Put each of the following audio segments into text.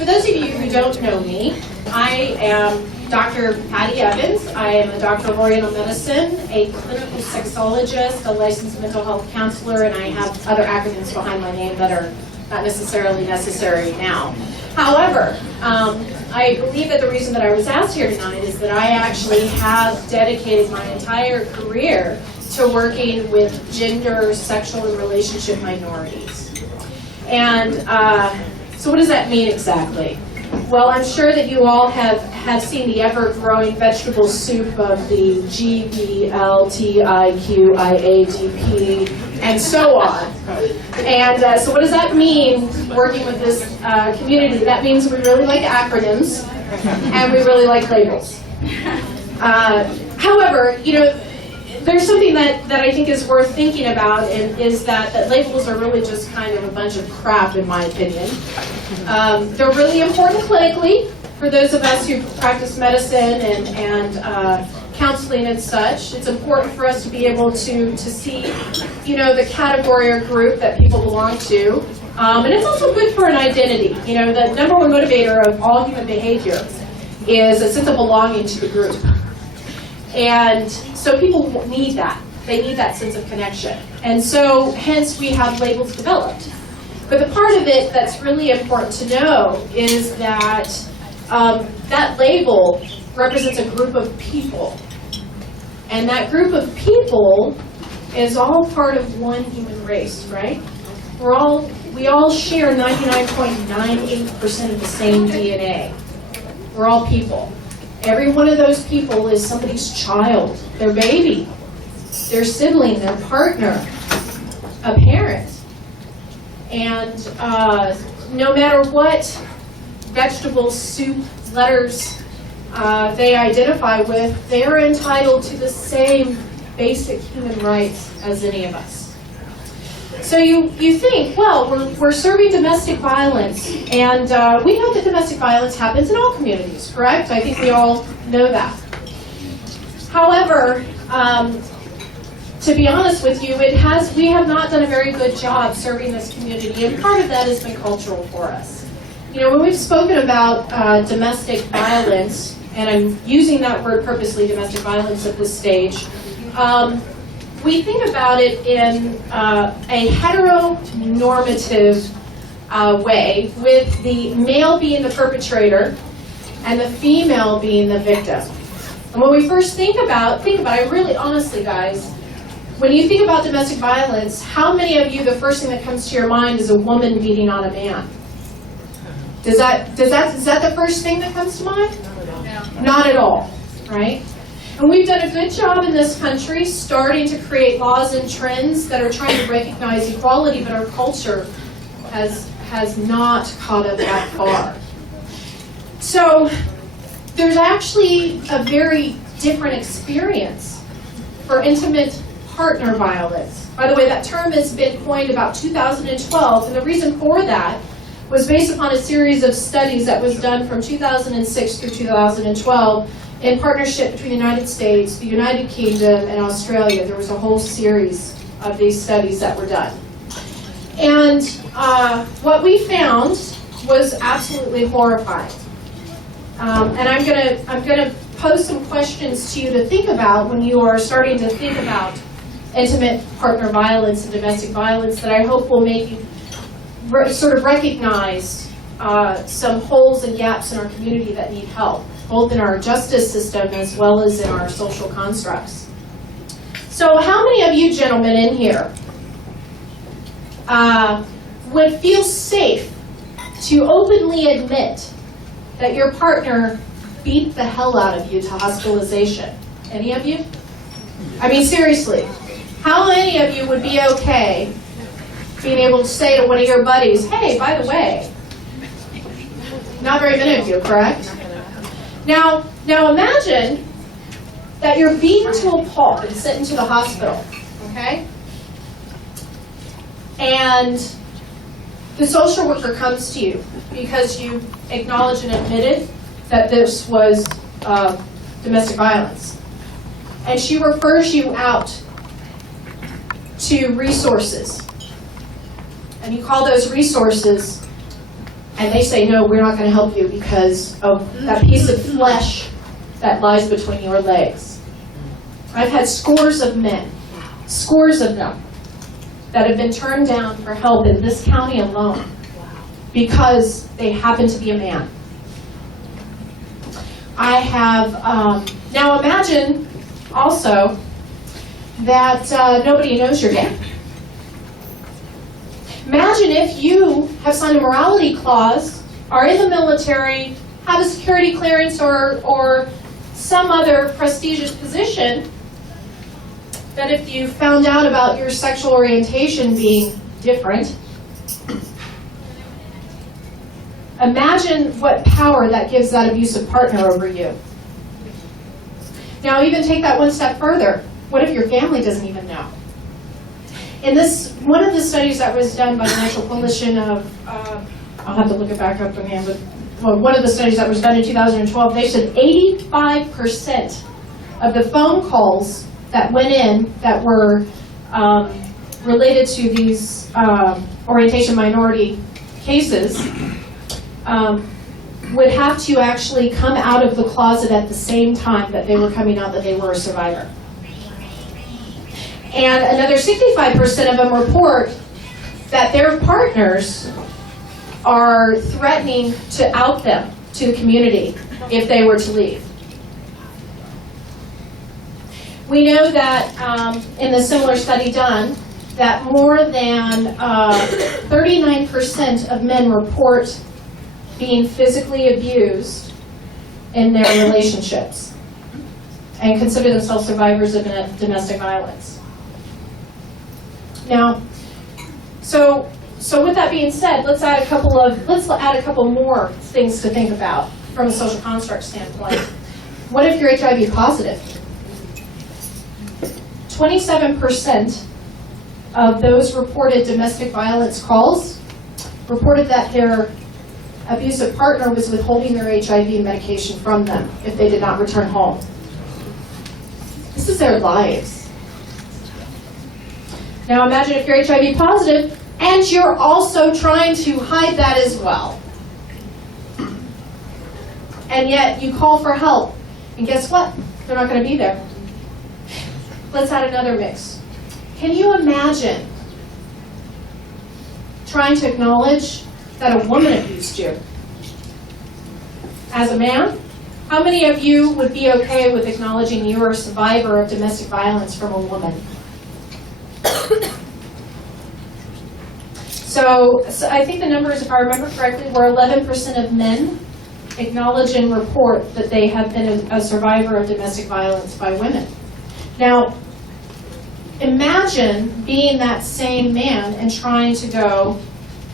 For those of you who don't know me, I am Dr. Patty Evans. I am a doctor of Oriental Medicine, a clinical sexologist, a licensed mental health counselor, and I have other acronyms behind my name that are not necessarily necessary now. However, I believe that the reason that I was asked here tonight is that I actually have dedicated my entire career to working with gender, sexual, and relationship minorities. And so what does that mean exactly? Well, I'm sure that you all have seen the ever-growing vegetable soup of the G, B, L, T, I, Q, I, A, D, P, and so on. And so what does that mean, working with this community? That means we really like acronyms, and we really like labels. However, you know, there's something that I think is worth thinking about, and is that labels are really just kind of a bunch of crap, in my opinion. They're really important clinically for those of us who practice medicine and counseling and such. It's important for us to be able to see, you know, the category or group that people belong to. And it's also good for an identity. You know, the number one motivator of all human behavior is a sense of belonging to the group. And so people need that. They need that sense of connection. And so, hence, we have labels developed. But the part of it that's really important to know is that that label represents a group of people. And that group of people is all part of one human race, right? We all share 99.98% of the same DNA. We're all people. Every one of those people is somebody's child, their baby, their sibling, their partner, a parent. And no matter what vegetable soup letters they identify with, they're entitled to the same basic human rights as any of us. So you think, well, we're serving domestic violence, and we know that domestic violence happens in all communities, correct? I think we all know that. However, to be honest with you, we have not done a very good job serving this community, and part of that has been cultural for us. You know, when we've spoken about domestic violence, and I'm using that word purposely, domestic violence at this stage, we think about it in a heteronormative way, with the male being the perpetrator and the female being the victim. And when we first think about it, I really honestly, guys, when you think about domestic violence, how many of you, the first thing that comes to your mind is a woman beating on a man? Is that the first thing that comes to mind? No. Not at all, right? And we've done a good job in this country starting to create laws and trends that are trying to recognize equality, but our culture has not caught up that far. So there's actually a very different experience for intimate partner violence. By the way, that term has been coined about 2012, and the reason for that was based upon a series of studies that was done from 2006 through 2012 in partnership between the United States, the United Kingdom, and Australia. There was a whole series of these studies that were done. And what we found was absolutely horrifying. And I'm gonna pose some questions to you to think about when you are starting to think about intimate partner violence and domestic violence, that I hope will make you sort of recognize some holes and gaps in our community that need help, both in our justice system as well as in our social constructs. So how many of you gentlemen in here would feel safe to openly admit that your partner beat the hell out of you to hospitalization? Any of you? I mean, seriously, how many of you would be okay being able to say to one of your buddies, hey, by the way? Not very many of you, correct? Now imagine that you're beaten to a pulp and sent into the hospital, okay? And the social worker comes to you because you acknowledged and admitted that this was domestic violence. And she refers you out to resources. And you call those resources and they say, no, we're not going to help you because of that piece of flesh that lies between your legs. I've had scores of men, scores of them, that have been turned down for help in this county alone because they happen to be a man. I have, now imagine also that nobody knows you're gay. Imagine if you have signed a morality clause, are in the military, have a security clearance or some other prestigious position, that if you found out about your sexual orientation being different, imagine what power that gives that abusive partner over you. Now even take that one step further. What if your family doesn't even know? In this, one of the studies that was done by the National Coalition of, I'll have to look it back up again, but one of the studies that was done in 2012, they said 85% of the phone calls that went in that were related to these orientation minority cases would have to actually come out of the closet at the same time that they were coming out that they were a survivor. And another 65% of them report that their partners are threatening to out them to the community if they were to leave. We know that in the similar study done, that more than 39% of men report being physically abused in their relationships and consider themselves survivors of domestic violence. Now, so with that being said, let's add a couple more things to think about from a social construct standpoint. What if you're HIV positive? 27% of those reported domestic violence calls reported that their abusive partner was withholding their HIV medication from them if they did not return home. This is their lives. Now imagine if you're HIV positive and you're also trying to hide that as well. And yet you call for help, and guess what? They're not going to be there. Let's add another mix. Can you imagine trying to acknowledge that a woman abused you? As a man, how many of you would be okay with acknowledging you are a survivor of domestic violence from a woman? So I think the numbers, if I remember correctly, were 11% of men acknowledge and report that they have been a survivor of domestic violence by women. Now, imagine being that same man and trying to go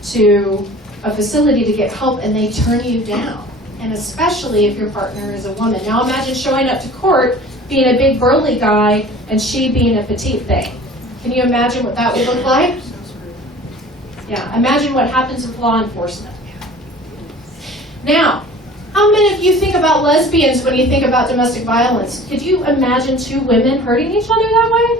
to a facility to get help and they turn you down, and especially if your partner is a woman. Now imagine showing up to court being a big burly guy and she being a petite thing. Can you imagine what that would look like? Yeah, imagine what happens with law enforcement. Now, how many of you think about lesbians when you think about domestic violence? Could you imagine two women hurting each other that way?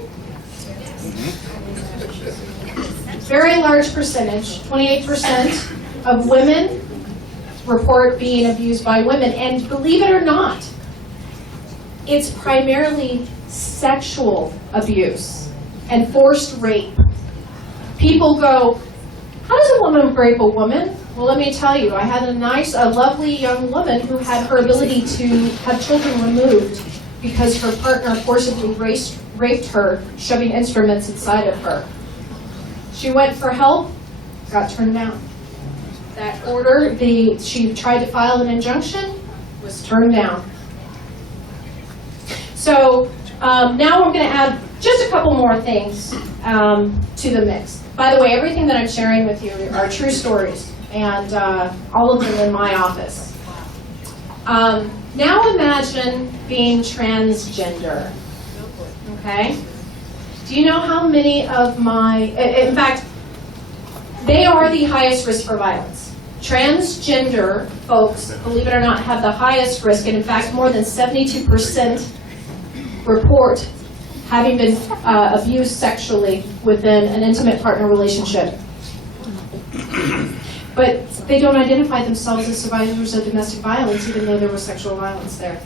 Very large percentage, 28% of women report being abused by women. And believe it or not, it's primarily sexual abuse and forced rape. People go, how does a woman rape a woman? Well, let me tell you, I had a lovely young woman who had her ability to have children removed because her partner forcibly raped her, shoving instruments inside of her. She went for help, got turned down. That order, she tried to file an injunction, was turned down. So now we're going to add just a couple more things to the mix. By the way, everything that I'm sharing with you are true stories, and all of them in my office. Now imagine being transgender, okay? Do you know how many of in fact, they are the highest risk for violence. Transgender folks, believe it or not, have the highest risk, and in fact, more than 72% report having been abused sexually within an intimate partner relationship. but they don't identify themselves as survivors of domestic violence, even though there was sexual violence there.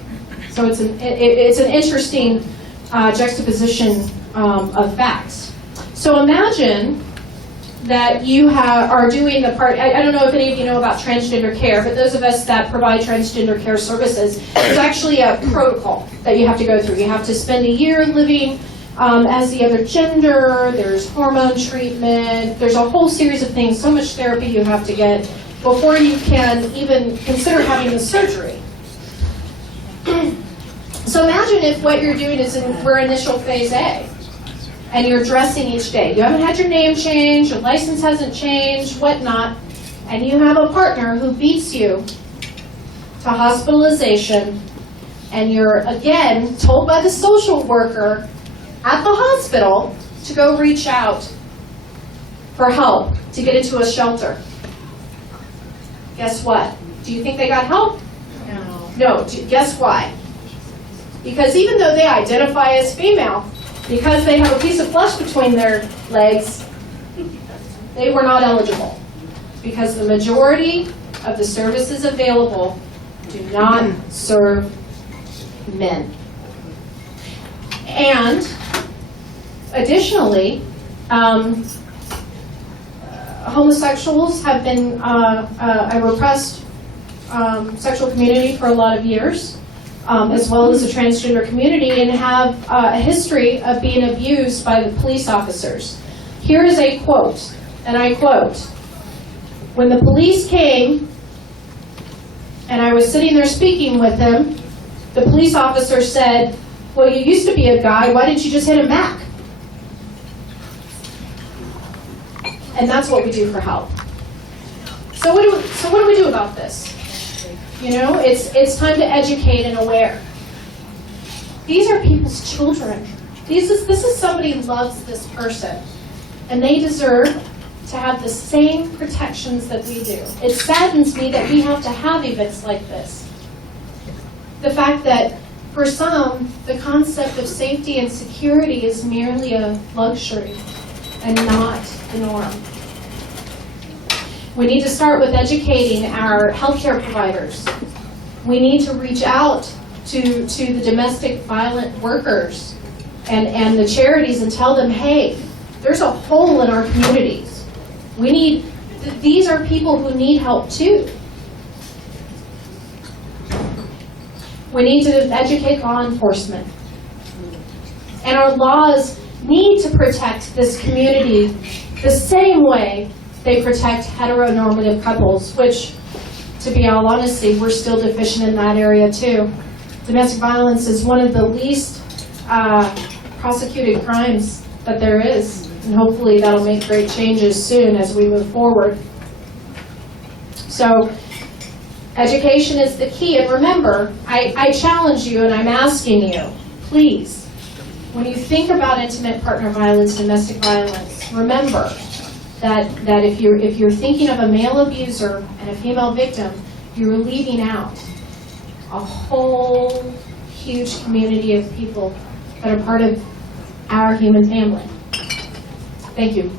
So it's an interesting juxtaposition of facts. So imagine that you are doing the part, I don't know if any of you know about transgender care, but those of us that provide transgender care services, there's actually a protocol that you have to go through. You have to spend a year living as the other gender, there's hormone treatment, there's a whole series of things, so much therapy you have to get before you can even consider having the surgery. So imagine if what you're doing is we're initial phase A, and you're dressing each day. You haven't had your name changed, your license hasn't changed, whatnot, and you have a partner who beats you to hospitalization, and you're, again, told by the social worker at the hospital to go reach out for help to get into a shelter. Guess what? Do you think they got help? No. No. Guess why? Because even though they identify as female, because they have a piece of flesh between their legs, they were not eligible. Because the majority of the services available do not serve men. And additionally, homosexuals have been a repressed sexual community for a lot of years, as well as the transgender community, and have a history of being abused by the police officers. Here is a quote, and I quote, "When the police came, and I was sitting there speaking with them, the police officer said, 'Well, you used to be a guy, why didn't you just hit him back?'" And that's what we do for help. So what do we do about this? You know, it's time to educate and aware. These are people's children. This is somebody who loves this person, and they deserve to have the same protections that we do. It saddens me that we have to have events like this. The fact that for some, the concept of safety and security is merely a luxury and not the norm. We need to start with educating our healthcare providers. We need to reach out to the domestic violent workers and the charities and tell them, hey, there's a hole in our communities. These are people who need help too. We need to educate law enforcement. And our laws need to protect this community the same way they protect heteronormative couples, which, to be all honesty, we're still deficient in that area too. Domestic violence is one of the least prosecuted crimes that there is, and hopefully that'll make great changes soon as we move forward. So, education is the key, and remember, I challenge you and I'm asking you, please, when you think about intimate partner violence, domestic violence, remember that if you're thinking of a male abuser and a female victim, you're leaving out a whole huge community of people that are part of our human family. Thank you.